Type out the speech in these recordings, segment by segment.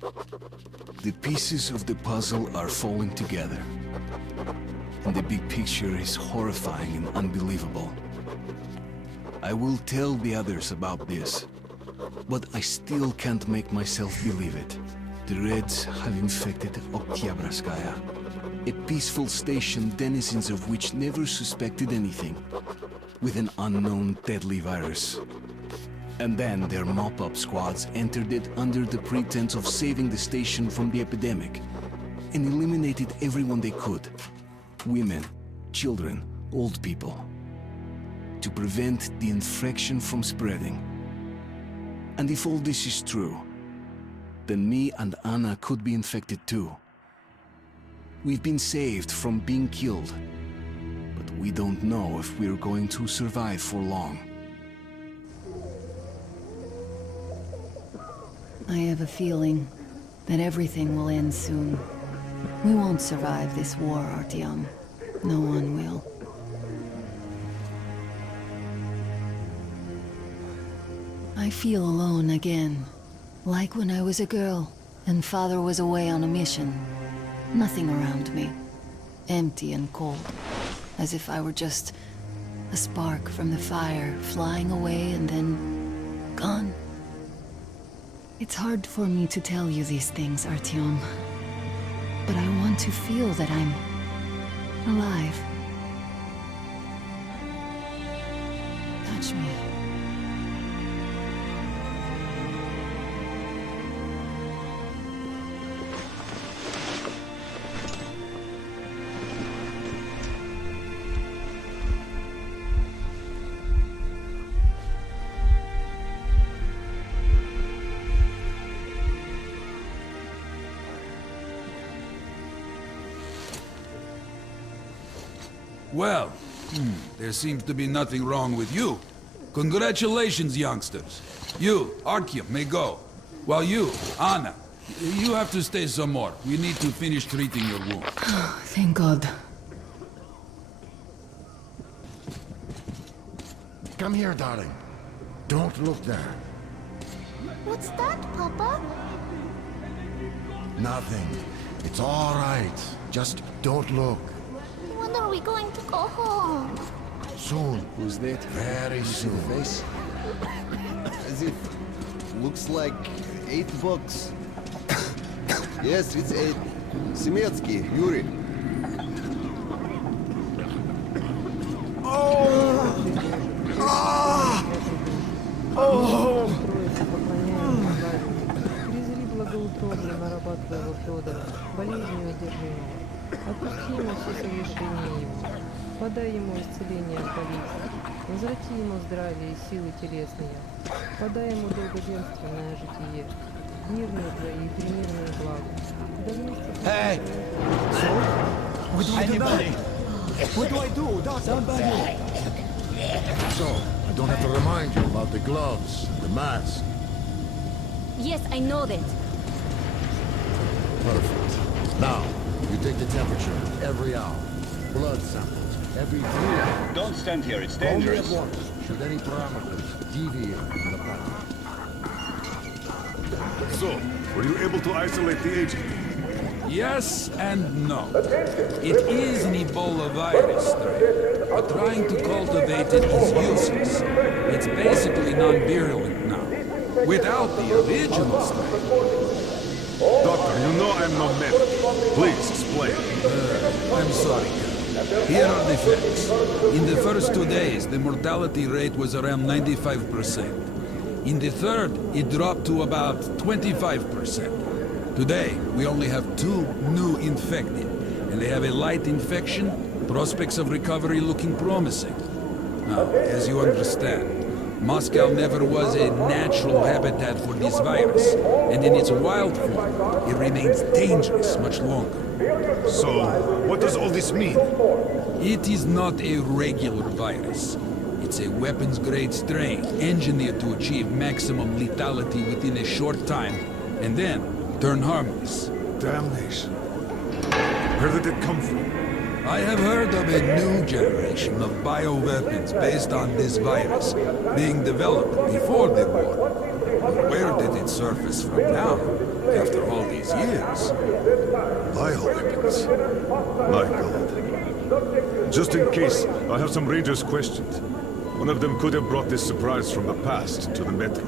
The pieces of the puzzle are falling together. And the big picture is horrifying and unbelievable. I will tell the others about this, but I still can't make myself believe it. The Reds have infected Oktyabrskaya, a peaceful station denizens of which never suspected anything, with an unknown deadly virus. And then their mop-up squads entered it under the pretense of saving the station from the epidemic, and eliminated everyone they could. Women, children, old people. To prevent the infection from spreading. And if all this is true, then me and Anna could be infected too. We've been saved from being killed, but we don't know if we're going to survive for long. I have a feeling that everything will end soon. We won't survive this war, Artyom. No one will. I feel alone again. Like when I was a girl, and Father was away on a mission. Nothing around me. Empty and cold. As if I were just a spark from the fire, flying away and then gone. It's hard for me to tell you these things, Artyom. But I want to feel that I'm alive. Touch me. Well, there seems to be nothing wrong with you. Congratulations, youngsters. You, Artyom, may go. While you, Anna, you have to stay some more. We need to finish treating your wound. Thank God. Come here, darling. Don't look there. What's that, Papa? Nothing. It's all right. Just don't look. When are we going to go home? Soon. Who's that? Very See the soon. face? As if... looks like $8. Yes, it's 8. Semetsky, Yuri. Презри благоутробно, нарабатывая Федора, болезнью одержимого. Отпусти ему все совершения его. Подай ему исцеление от болезни. Возврати ему здравие и силы телесные. Подай ему долгоденственное житие. Мирные твои и примирные блага. Да вместе с Hey! What do I do now? What do I do? Somebody! So, I don't have to remind you about the gloves, the mask. Yes, I know that. Perfect. Now, you take the temperature every hour. Blood samples every 3 hours. Don't stand here, it's Only dangerous. at once should any parameters deviate from the pattern. So, were you able to isolate the agent? Yes and no. It is an Ebola virus strain, but trying to cultivate it is useless. It's basically non-virulent now, without the original strain. Doctor, you know I'm no medic. Please, explain. I'm sorry, Colonel. Here are the facts. In the first 2 days, the mortality rate was around 95%. In the third, it dropped to about 25%. Today, we only have 2 new infected, and they have a light infection, prospects of recovery looking promising. Now, as you understand, Moscow never was a natural habitat for this virus, and in its wild form, it remains dangerous much longer. So, what does all this mean? It is not a regular virus. It's a weapons-grade strain, engineered to achieve maximum lethality within a short time, and then turn harmless. Damnation. Where did it come from? I have heard of a new generation of bioweapons based on this virus being developed before the war. Where did it surface from now, after all these years? Bioweapons. My God. Just in case, I have some Rangers questions. One of them could have brought this surprise from the past to the Metro.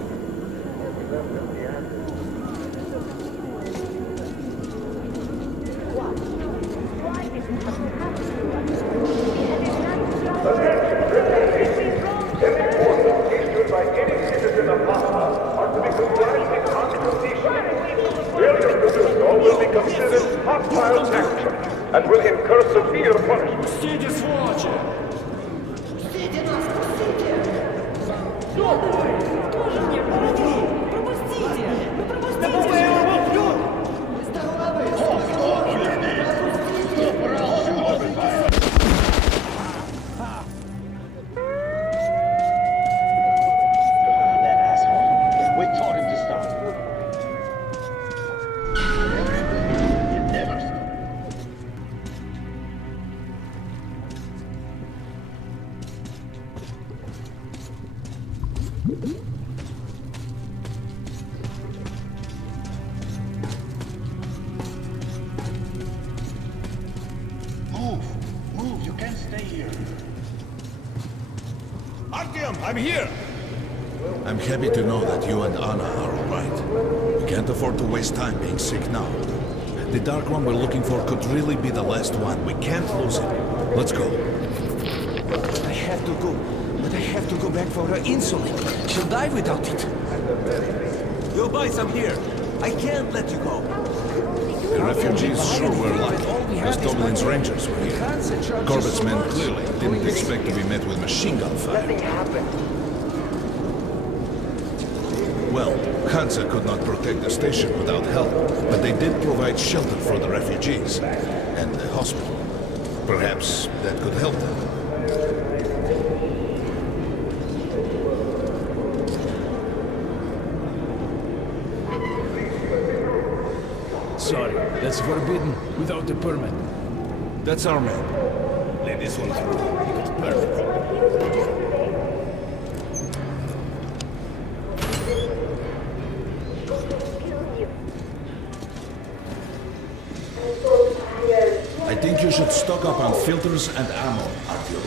And will incur severe punishment. Стійте, сволочі! Move, you can't stay here. Artyom, I'm here! I'm happy to know that you and Anna are all right. We can't afford to waste time being sick now. The Dark One we're looking for could really be the last one. We can't lose it. Let's go. I have to go, but I have to go back for her insulin. She'll die without it. Yo, boys, I'm here. I can't let you go. The refugees sure were lucky. As Tomlin's Rangers were here. Corbett's men clearly didn't expect to be met with machine gun fire. Well, Hansa could not protect the station without help, but they did provide shelter for the refugees and the hospital. Perhaps that could help them. Sorry, that's forbidden without a permit. That's our man. Let this one through. You got a permit. I think you should stock up on filters and ammo, Artyom.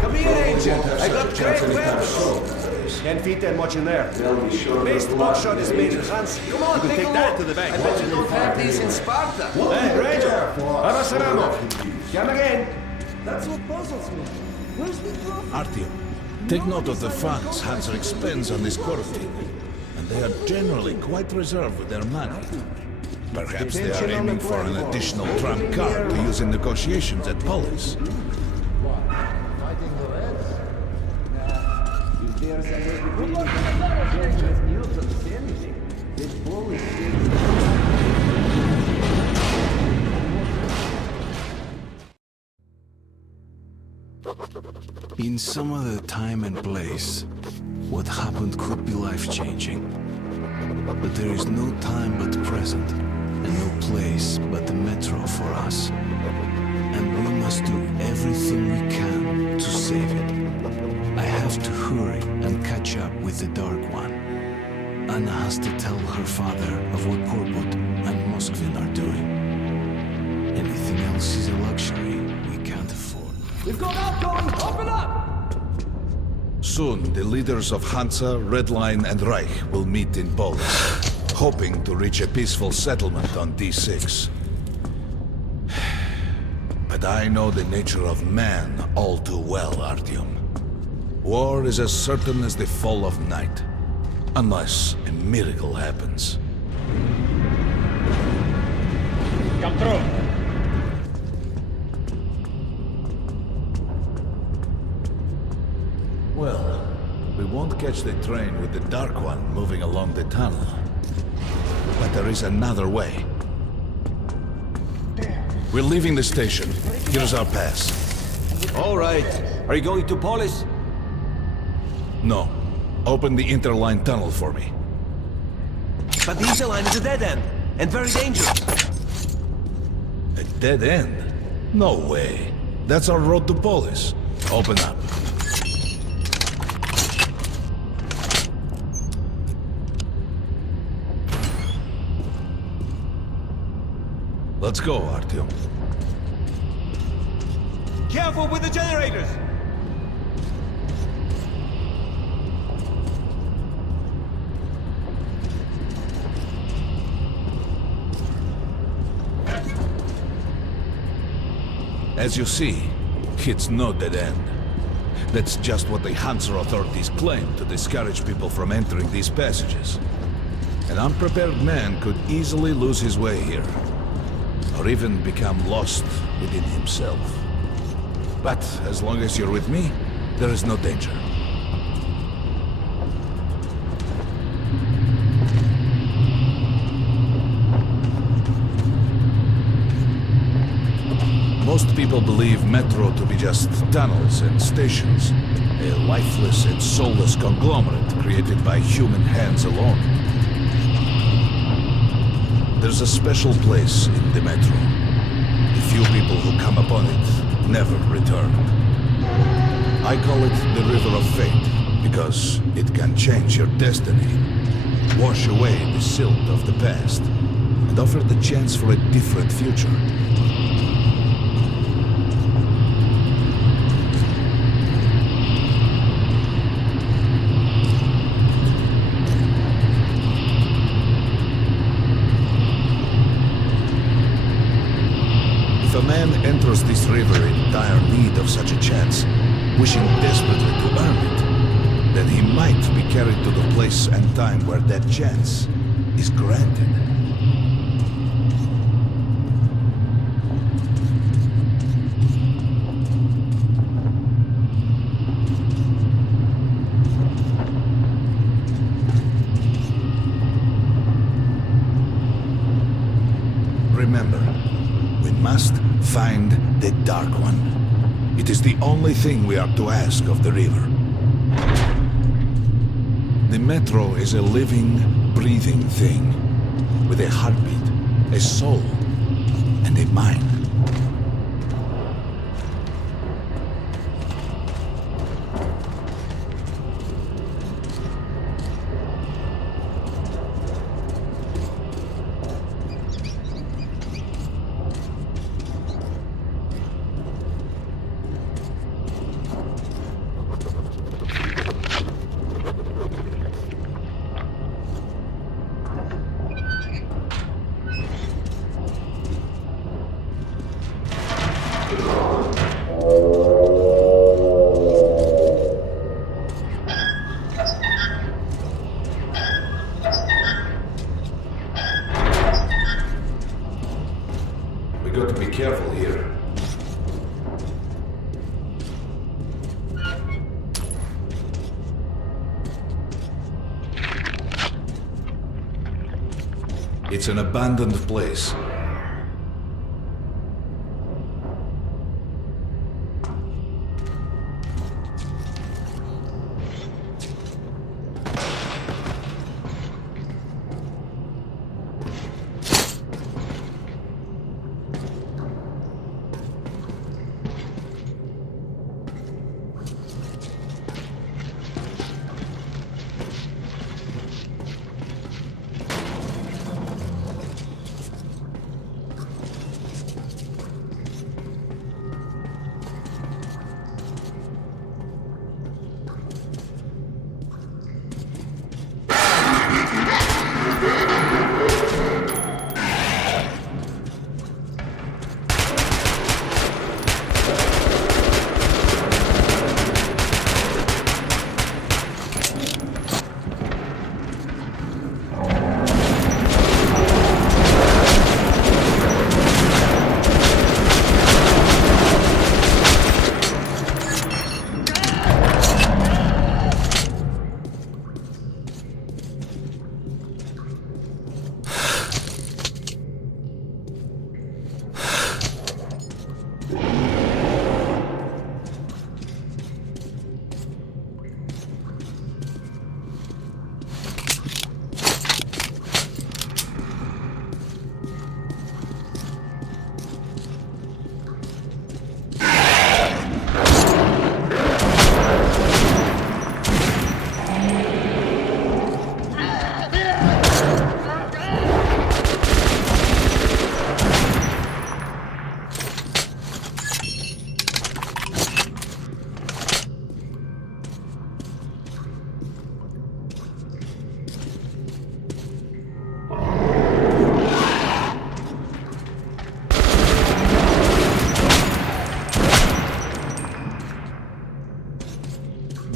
Come here, Agent. I got great weapons. Can't fit that much in there. Best buckshot is made in France. Come on, take that to the bank. I bet you don't have these in Sparta. Hey, Ranger! Avasaramo! Come again! That's what puzzles me. Where's the trophy? Artyom, take note of the funds Hansa expends on this quarantine. And they are generally quite reserved with their money. Perhaps they are aiming for an additional trump card to use in negotiations at Polis. In some other time and place, what happened could be life-changing. But there is no time but present, and no place but the Metro for us. And we must do everything we can to save it. I have to hurry and catch up with the Dark One. Anna has to tell her father of what Korbut and Moskvin are doing. Anything else is a luxury we can't afford. We've got Artyom! Open up! Soon, the leaders of Hansa, Red Line, and Reich will meet in Polis, hoping to reach a peaceful settlement on D6. But I know the nature of man all too well, Artyom. War is as certain as the fall of night, unless a miracle happens. Come through. Well, we won't catch the train with the Dark One moving along the tunnel. But there is another way. We're leaving the station. Here's our pass. All right. Are you going to Polis? No. Open the interline tunnel for me. But the interline is a dead end, and very dangerous. A dead end? No way. That's our road to Polis. Open up. Let's go, Artyom. Careful with the generators! As you see, it's no dead end. That's just what the Hansa authorities claim to discourage people from entering these passages. An unprepared man could easily lose his way here, or even become lost within himself. But as long as you're with me, there is no danger. Most people believe Metro to be just tunnels and stations, a lifeless and soulless conglomerate created by human hands alone. There's a special place in the Metro. The few people who come upon it never return. I call it the River of Fate, because it can change your destiny, wash away the silt of the past, and offer the chance for a different future. If a man enters this river in dire need of such a chance, wishing desperately to earn it, then he might be carried to the place and time where that chance is granted. Remember, we must find the Dark One. It is the only thing we are to ask of the river. The Metro is a living, breathing thing, with a heartbeat, a soul, and a mind. We got to be careful here. It's an abandoned place.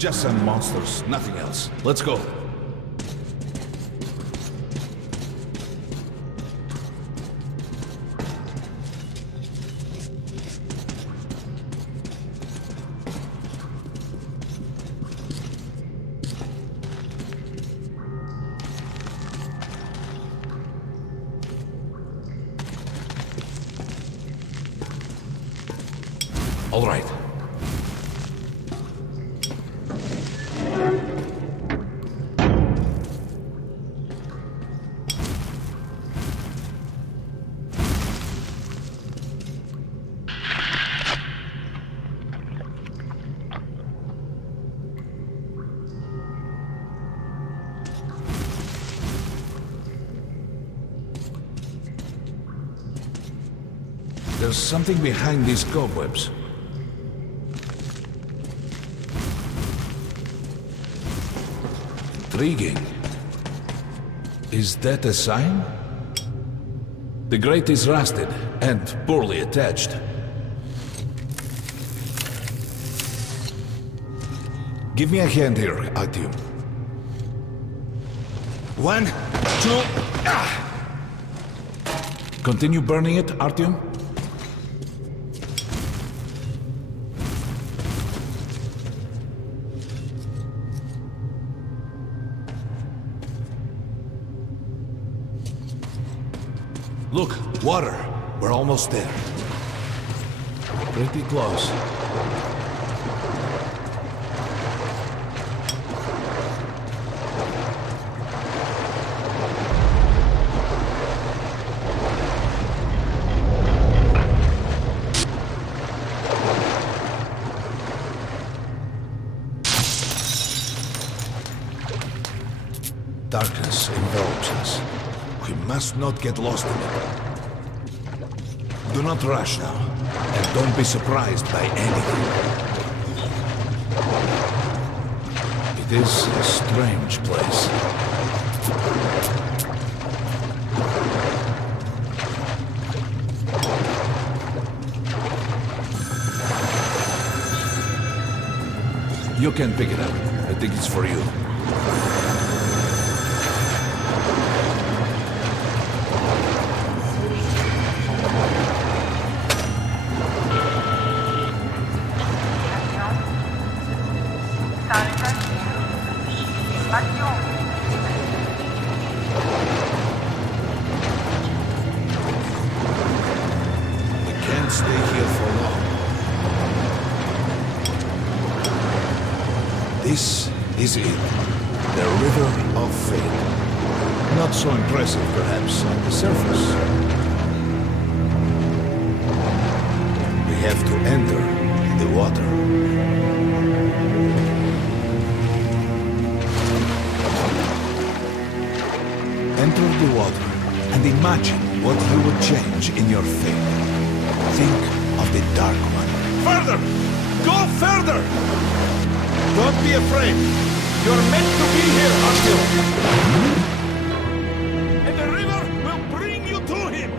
Just some monsters, nothing else. Let's go. All right. There's something behind these cobwebs. Intriguing. Is that a sign? The grate is rusted and poorly attached. Give me a hand here, Artyom. 1, 2... Continue burning it, Artyom? Look, water. We're almost there. Pretty close. Darkness envelops us. We must not get lost in it. Do not rush now, and don't be surprised by anything. It is a strange place. You can pick it up. I think it's for you. This is it. The River of Fate. Not so impressive, perhaps, on the surface. We have to enter the water. Enter the water and imagine what you would change in your fate. Think of the Dark One. Further! Go further! Don't be afraid. You're meant to be here, Artyom. And the river will bring you to him.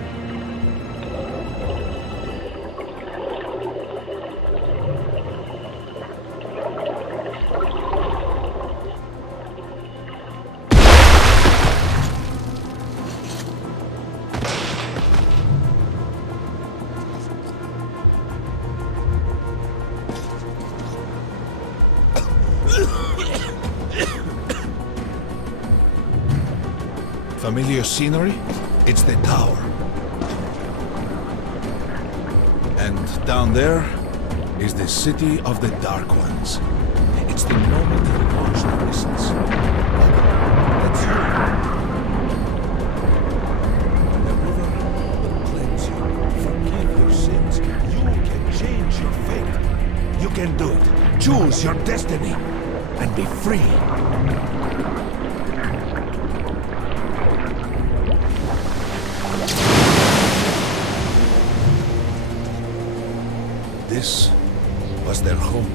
Familiar scenery? It's the tower. And down there is the city of the Dark Ones. It's the moment you launch the missiles. That's you. The river will cleanse you, forgive your sins. You can change your fate. You can do it. Choose your destiny and be free. This was their home.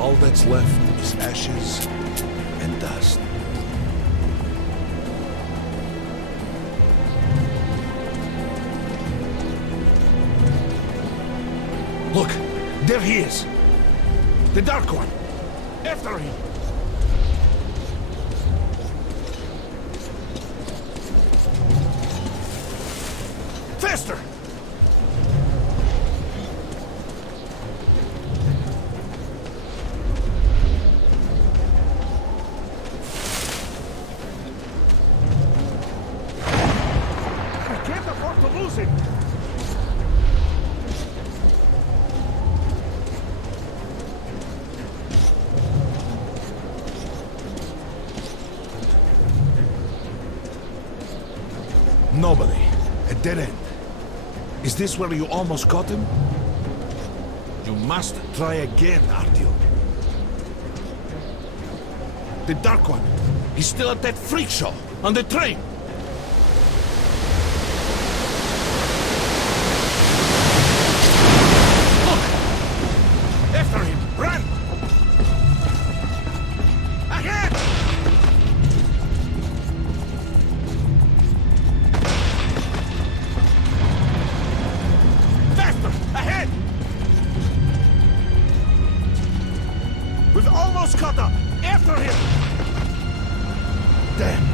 All that's left is ashes and dust. Look, there he is. The Dark One! After him! Faster! I can't afford to lose him! Nobody. A dead end. Is this where you almost caught him? You must try again, Artyom. The Dark One. He's still at that freak show on the train. Look! After him! Run! Ahead! Ahead! We've almost caught up! After him! Damn!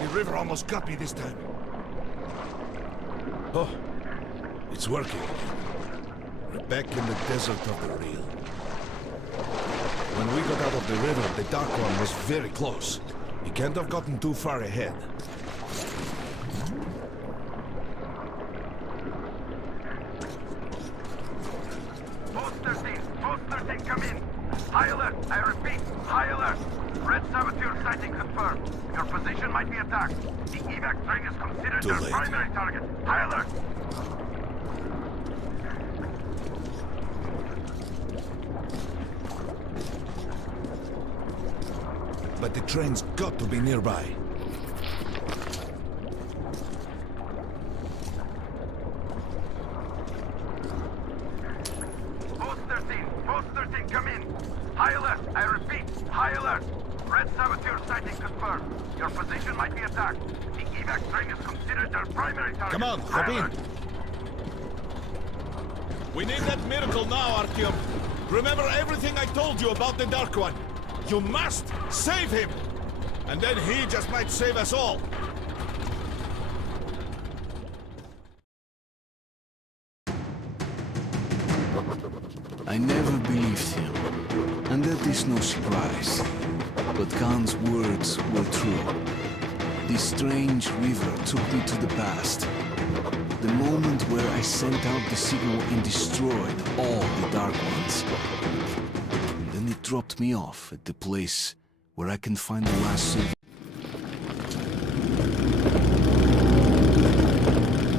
The river almost got me this time. Oh, it's working. We're back in the desert of the real. When we got out of the river, the Dark One was very close. He can't have gotten too far ahead. Post 13, come in. High alert, I repeat, high alert. Red saboteur sighting confirmed. Your position might be attacked. The evac train is considered your primary target. High alert. But the train's got to be nearby. Post 13, come in. High alert, I repeat, high alert. Red saboteur sighting confirmed. Your position might be attacked. The evac train is considered your primary target. Come on, hop in. We need that miracle now, Artyom. Remember everything I told you about the Dark One. You must save him! And then he just might save us all. I never believed him, and that is no surprise. But Khan's words were true. This strange river took me to the past. The moment where I sent out the signal and destroyed all the Dark Ones. Then it dropped me off at the place where I can find the last survivor.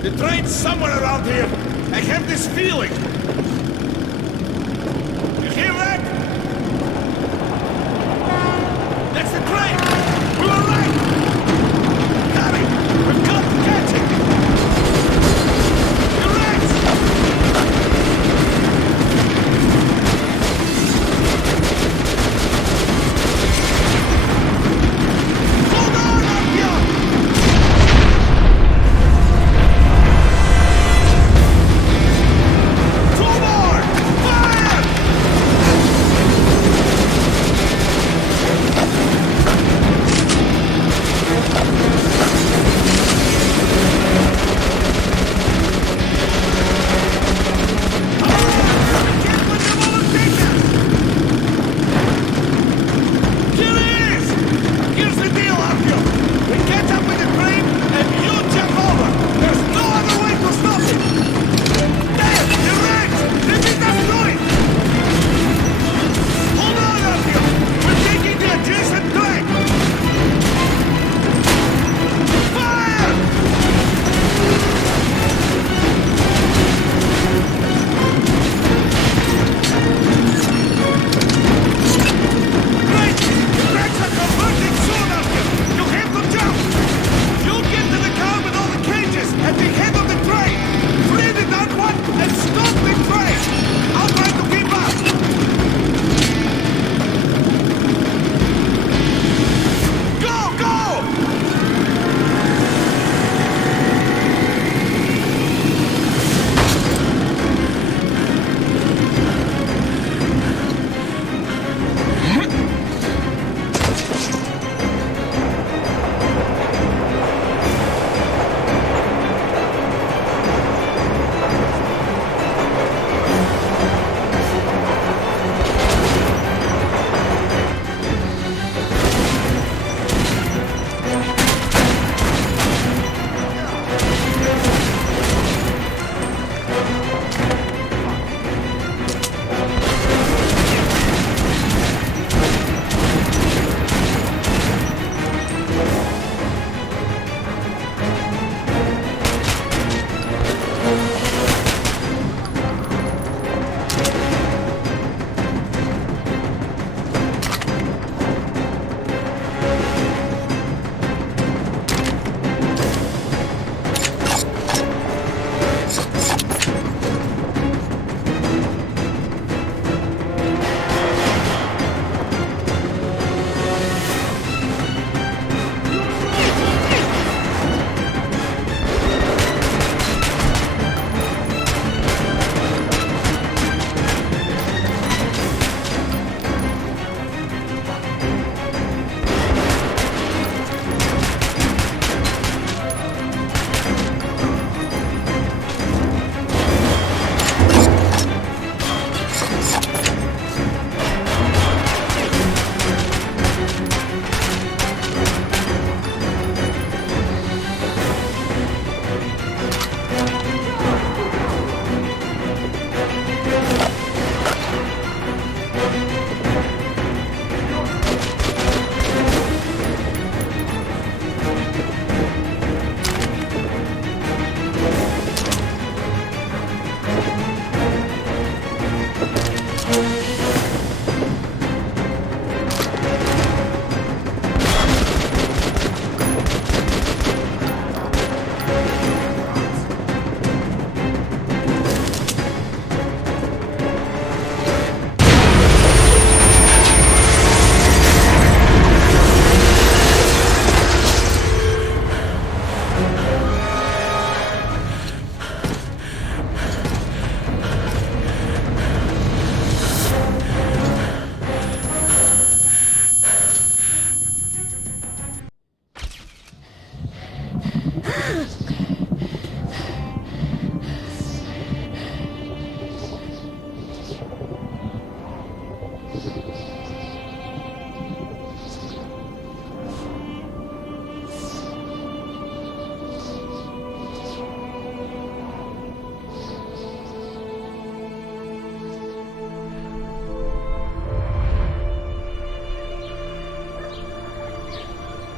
The train's somewhere around here. I have this feeling. You hear that? That's the train! We were right! Got it! We've got to catch it! You're right! Hold on, Artyom! Two more! Fire!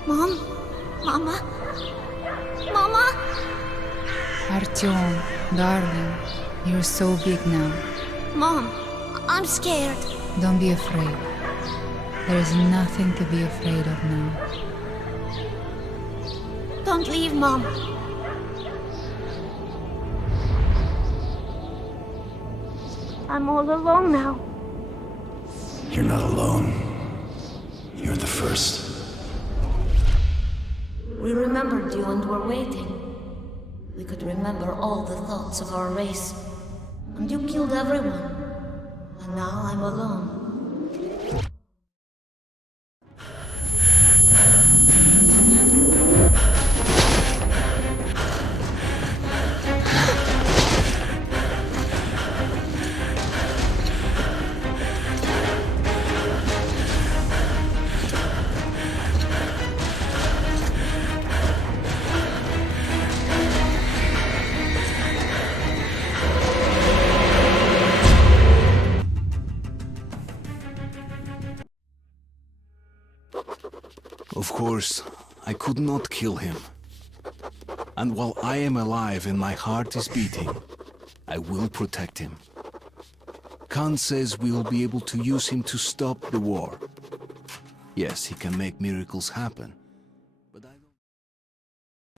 Mom? Mama? Mama? Artyom, darling, you're so big now. Mom, I'm scared. Don't be afraid. There is nothing to be afraid of now. Don't leave, Mom. I'm all alone now. You're not alone. You're the first. We remembered you and were waiting. We could remember all the thoughts of our race. And you killed everyone. And now I'm alone. Of course, I could not kill him. And while I am alive and my heart is beating, I will protect him. Khan says we will be able to use him to stop the war. Yes, he can make miracles happen.